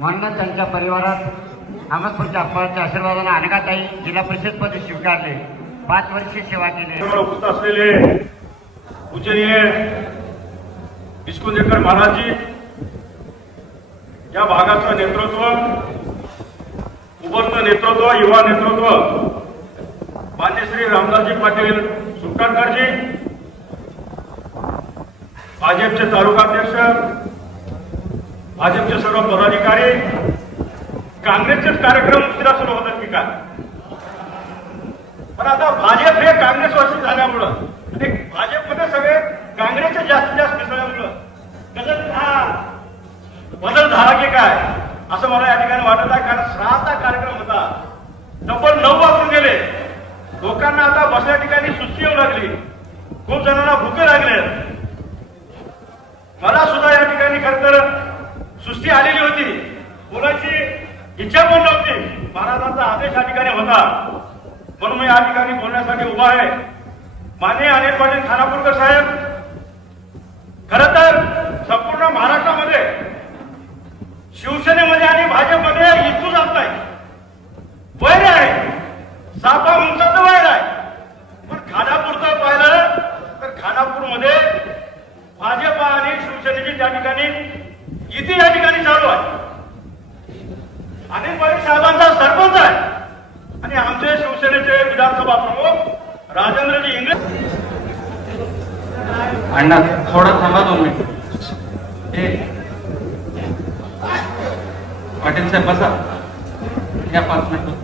म्हणून त्यांच्या परिवारात अहमदपूरच्या अप्पाच्या आशीर्वादाने अनेकाताई जिल्हा परिषद पद स्वीकारले. पाच वर्षे सेवा केली. उपस्थित असलेले पूजनीय विस्कुंदेकर महाराजजी या भागाचं नेतृत्व उभरतं नेतृत्व युवा नेतृत्व. मान्य श्री रामदासजी पाटील सुटणकरजी भाजपचे तालुकाध्यक्ष भाजपचे सर्व पदाधिकारी काँग्रेसचेच कार्यक्रम उशिरा सुरू होतात की काय? पण आता भाजप हे काँग्रेसवासी झाल्यामुळं आणि भाजपमध्ये सगळे काँग्रेसचे जास्तीत जास्त मिसळल्यामुळं कदाचित हा बदल झाला की काय असं मला या ठिकाणी वाटत आहे. कारण कार्यक्रम होता. तब्बल नऊ वाजून गेले. लोकांना आता बसल्या ठिकाणी सुस्ती येऊ लागली. खूप जणांना भूके लागले. मला सुद्धा या ठिकाणी खर तर सुस्ती आलेली होती. बोलायची इच्छा पण नव्हती. महाराजांचा आदेश या ठिकाणी होता. म्हणून मी या ठिकाणी बोलण्यासाठी उभा आहे. माननीय अनिल पाटील खानापूरकर साहेब खर तर संपूर्ण महाराष्ट्रामध्ये शिवसेना आणि भाजपमध्ये इच्छू जात नाही वैर आहे सापा उंचाचं वैर आहे पण खानापूरचं पाहिलं तर खानापूरमध्ये भाजप आणि शिवसेनेची त्या ठिकाणी युती या ठिकाणी चालू आहे अनिल पाटील साहेबांचा सरपंच आहे. आणि आमचे शिवसेनेचे विधानसभा प्रमुख राजेंद्रजी इंग्रज अण्णा थोडा थांबा दोन मिनिट. पाटील साहेब बसा. या पाच मिनिट.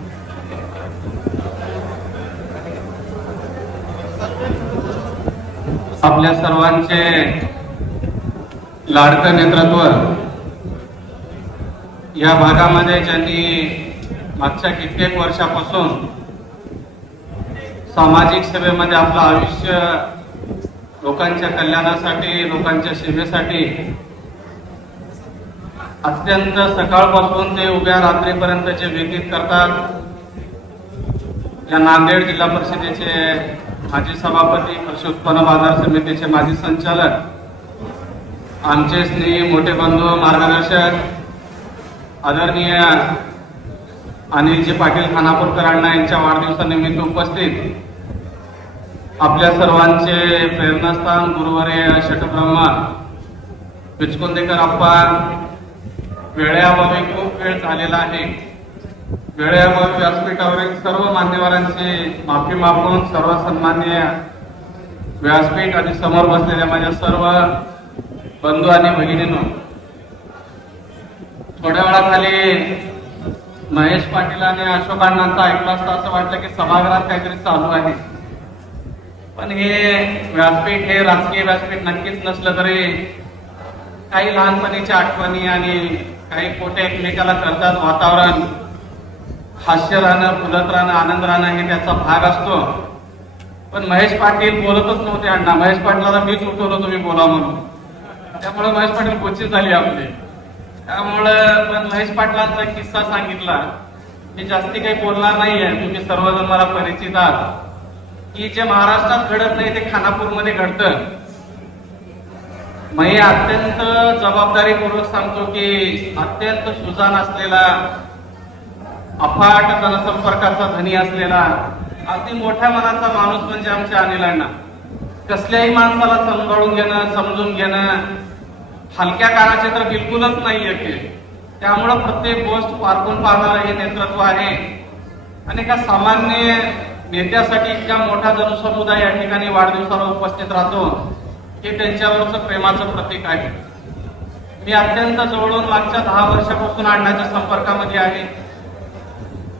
आपल्या सर्वांचे लाडकं नेतृत्व या भागामध्ये ज्यांनी मागच्या कित्येक वर्षापासून सामाजिक सेवेमध्ये आपलं आयुष्य लोकांच्या कल्याणासाठी लोकांच्या सेवेसाठी अत्यंत सकाळपासून ते उभ्या रात्रीपर्यंत जे व्यतीत करतात या नांदेड जिल्हा परिषदेचे माजी सभापती कृषी उत्पन्न बाजार समितीचे माजी संचालक आमचे स्नेही मोठे बंधू मार्गदर्शक आदरणीय अनिलजी पाटील खानापूरकर अण्णा यांच्या वाढदिवसानिमित्त उपस्थित आपल्या सर्वांचे प्रेरणास्थान गुरुवर्य शटब्रह्मा पिचकुंदेकर अप्पा वेळेअभावी खूप वेळ झालेला आहे. वेळेअभावी व्यासपीठावरील सर्व मान्यवरांची माफी मागून सर्व सन्मान्य व्यासपीठ आणि समोर बसलेल्या माझ्या सर्व बंधू आणि भगिनींनो थोड्या वेळाखाली महेश पाटील आणि अशोक अण्णांचा ऐकलं असता असं वाटलं की सभागृहात काहीतरी चालू आहे. पण हे व्यासपीठ हे राजकीय व्यासपीठ नक्कीच नसलं तरी काही लहानपणीच्या आठवणी आणि काही पोटे एकमेकाला करतात. वातावरण हास्य राहणं फुलत राहणं आनंद राहणं हे त्याचा भाग असतो. पण महेश पाटील बोलतच नव्हते अण्णा. महेश पाटलाला मीच उठवलं तुम्ही बोला म्हणून. त्यामुळे महेश पाटील कोचित झाली आपली. त्यामुळं मग महेश पाटलांचा किस्सा सांगितला मी जास्ती काही बोलणार नाहीये. तुम्ही सर्वजण मला परिचित आहात. की जे महाराष्ट्रात घडत नाही ते खानापूरमध्ये घडतं. मी अत्यंत जबाबदारीपूर्वक सांगतो की अत्यंत सुजान असलेला अफाट जनसंपर्काचा धनी असलेला अति मोठ्या मनाचा माणूस म्हणजे आमच्या अनिल अण्णा कसल्याही माणसाला समजावून घेणं समजून घेणं हलक्या कानाचे तर बिलकुलच नाही येते त्यामुळं प्रत्येक गोष्ट पारखून पाहणारं हे नेतृत्व आहे. आणि एका सामान्य नेत्यासाठी इतका मोठा जनसमुदाय या ठिकाणी वाढदिवसाला उपस्थित राहतो हे त्यांच्यावरचं प्रेमाचं प्रतीक आहे. मी अत्यंत जवळून मागच्या दहा वर्षापासून अण्णाच्या संपर्कामध्ये आहे.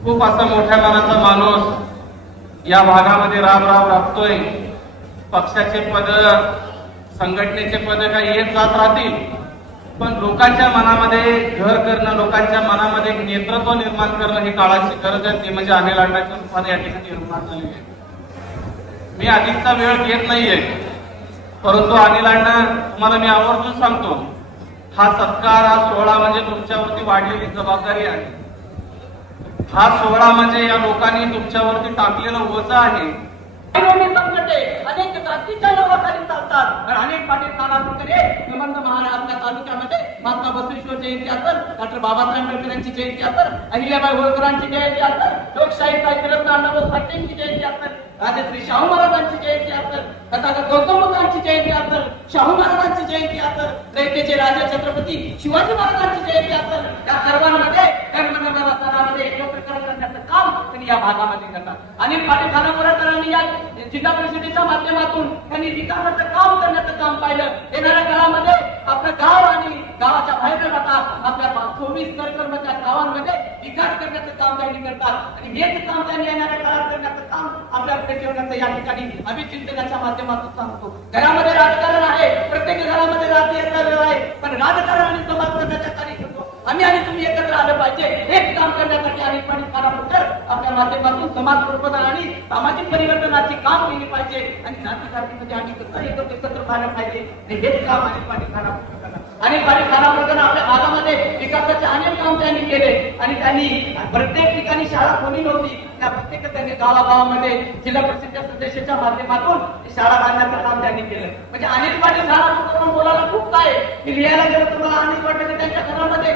खूप असा मोठ्या मनाचा माणूस या भागामध्ये राब राब राबतोय. पक्षाचे पद संघटनेचे पद काही येत जात राहतील. पण लोकांच्या मनामध्ये घर करणं लोकांच्या मनामध्ये एक नेतृत्व निर्माण करणं ही काळाची गरज आहे. ती म्हणजे अनिल अण्णाच्या रूपाने या ठिकाणी निर्माण झालेली आहे. मी अधिकचा वेळ घेत नाहीये. परंतु अनिल अण्णा तुम्हाला मी आवर्जून सांगतो. हा सत्कार हा सोहळा म्हणजे तुमच्यावरती वाढलेली जबाबदारी आहे. हा सोहळा म्हणजे या लोकांनी तुमच्यावरती टाकलेलं ओझं आहे. मध्ये संबंध महाराज तालुक्यामध्ये महात्मा बसवेश्वर जयंती असेल डॉक्टर बाबासाहेब आंबेडकरांची जयंती असेल अहिल्याबाई होळकरांची जयंती असेल लोकशाही साहित्यरत्न अण्णाभाऊ साठेंची जयंती असेल राजश्री शाहू महाराजांची जयंती असेल तथागत गौतम बुद्धांची जयंती असेल शाहू महाराजांची जयंती असेल रयतेचे राजा छत्रपती शिवाजी महाराजांची जयंती असेल या सर्वांमध्ये कर्मनगर सणामध्ये एक करण्याचं पद्धतीने या भागामध्ये करतात आणि पाटील खानापुराकरांनी या जिल्हा परिषदेच्या माध्यमातून त्यांनी विकासाचं काम करण्याचं काम पाहिलं. येणाऱ्या काळामध्ये आपलं गाव आणि गावाच्या बाहेर न आपल्या चोवीस सर्कलमधल्या गावांमध्ये विकास करण्याचं काम त्यांनी करतात. आणि हेच काम त्यांनी येणाऱ्या काळात करण्याचं काम आपल्या ठेवण्याचं या ठिकाणी अभिचिंतनाच्या माध्यमातून सांगतो. घरामध्ये राजकारण आहे. प्रत्येक घरामध्ये राजकीय आहे. पण राजकारण आणि समाज करण्याच्या कार्य करतो आम्ही आणि तुम्ही एकत्र पाहिजे. हेच काम करण्यासाठी आणि पाणी कानापुरकर आपल्या माध्यमातून समाज प्रबोधन आणि सामाजिक परिवर्तनाची काम केली पाहिजे. आणि जाती जातीमध्ये आम्ही कसं एकत्र एकत्र झालं पाहिजे. हेच काम आणि पाणी कानापुरकर आणि पाणी खानाप्रकरण आपल्या भागामध्ये विकासाचे अनेक काम त्यांनी केले. आणि त्यांनी प्रत्येक ठिकाणी शाळा कोणी नव्हती. त्या प्रत्येक त्यांनी गावागावामध्ये जिल्हा परिषदच्या सदस्याच्या माध्यमातून शाळा बांधण्याचं काम त्यांनी केलं. म्हणजे अनेक पाटील खानाप्रकरण बोलायला खूप काय की लिहायला गेलं तुम्हाला अनिल पाटील की त्यांच्या घरामध्ये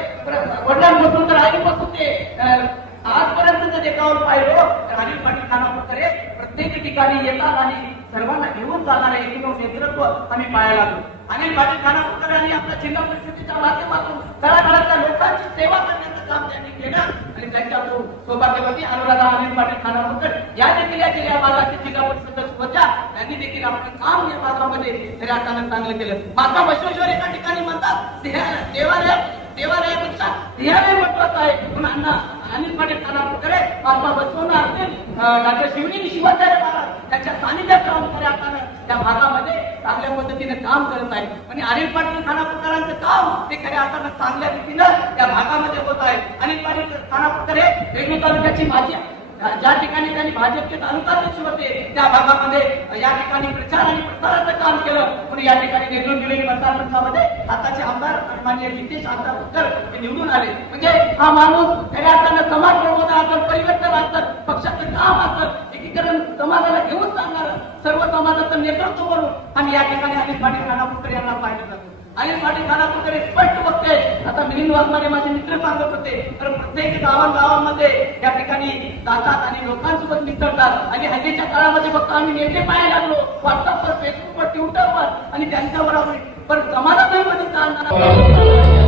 वडिलांपासून तर आईपासून ते आजपर्यंत जर एकावर पाहिलं तर अनिल पाटील खानाप्रकारे प्रत्येक ठिकाणी येतात आणि सर्वांना घेऊन जाणारे एकमेव नेतृत्व आम्ही पाहायला लागलो. अनिल पाटील खानापूरकर यांनी आपल्या जिल्हा परिषदेच्या माध्यमातून तळागाळातल्या लोकांची सेवा करण्याचं काम त्यांनी केलं आणि त्यांच्या सौभाग्यवती अनुराधा अनिल पाटील खानापूरकर या देखील या जिल्ह्या भागाचे जिल्हा परिषद होत्या त्यांनी देखील आपलं काम या भागामध्ये खऱ्या चांगलं केलं. माता बसवेश्वर एका ठिकाणी म्हणतात देहा- देवालय देवालयापेक्षा देहालय महत्वाचं आहे. म्हणून अण्णा अनिल पाटील खानापूरकर महात्मा बसवणं असतील डॉक्टर शिवलिंग शिवाचार्य महाराज त्यांच्या सानिध्यात काम खऱ्या अर्थानं त्या भागामध्ये चांगल्या पद्धतीने काम करत आहे आणि अनिल पाटील खानापूरकरांचं काम ते खऱ्या अर्थानं चांगल्या रीतीनं त्या भागामध्ये होत आहे. अनिल पाटील खानापूरकर हे वेगळी तालुक्याची माझी ज्या ठिकाणी त्यांनी भाजपचे तालुकाध्यक्ष होते त्या भागामध्ये या ठिकाणी प्रचार आणि प्रसाराचं काम केलं. म्हणून या ठिकाणी निवडून दिलेली मतदारसंघामध्ये आताचे आमदार माननीय नितेश आमदार उत्तर हे निवडून आले. म्हणजे हा माणूस खऱ्या अर्थानं समाज प्रबोधन असेल परिवर्तन असेल पक्षाचं काम असेल एकीकरण समाजाला घेऊन सांगणार सर्व समाजाचं नेतृत्व करून आम्ही या ठिकाणी अनिल पाटील खानापूरकर यांना पाहिलं जातो. अनिल पाटील खानापूरकर हे स्पष्ट बघते आता मिलिंद वाघमारे माझे मित्र सांगत होते. तर प्रत्येक गावागावामध्ये या ठिकाणी जातात आणि लोकांसोबत मिसळतात. आणि हल्लीच्या काळामध्ये फक्त आम्ही नेते पाहायला लागलो. व्हॉट्सअपवर फेसबुकवर ट्विटरवर आणि त्यांच्यावर आम्ही पण समाजामध्ये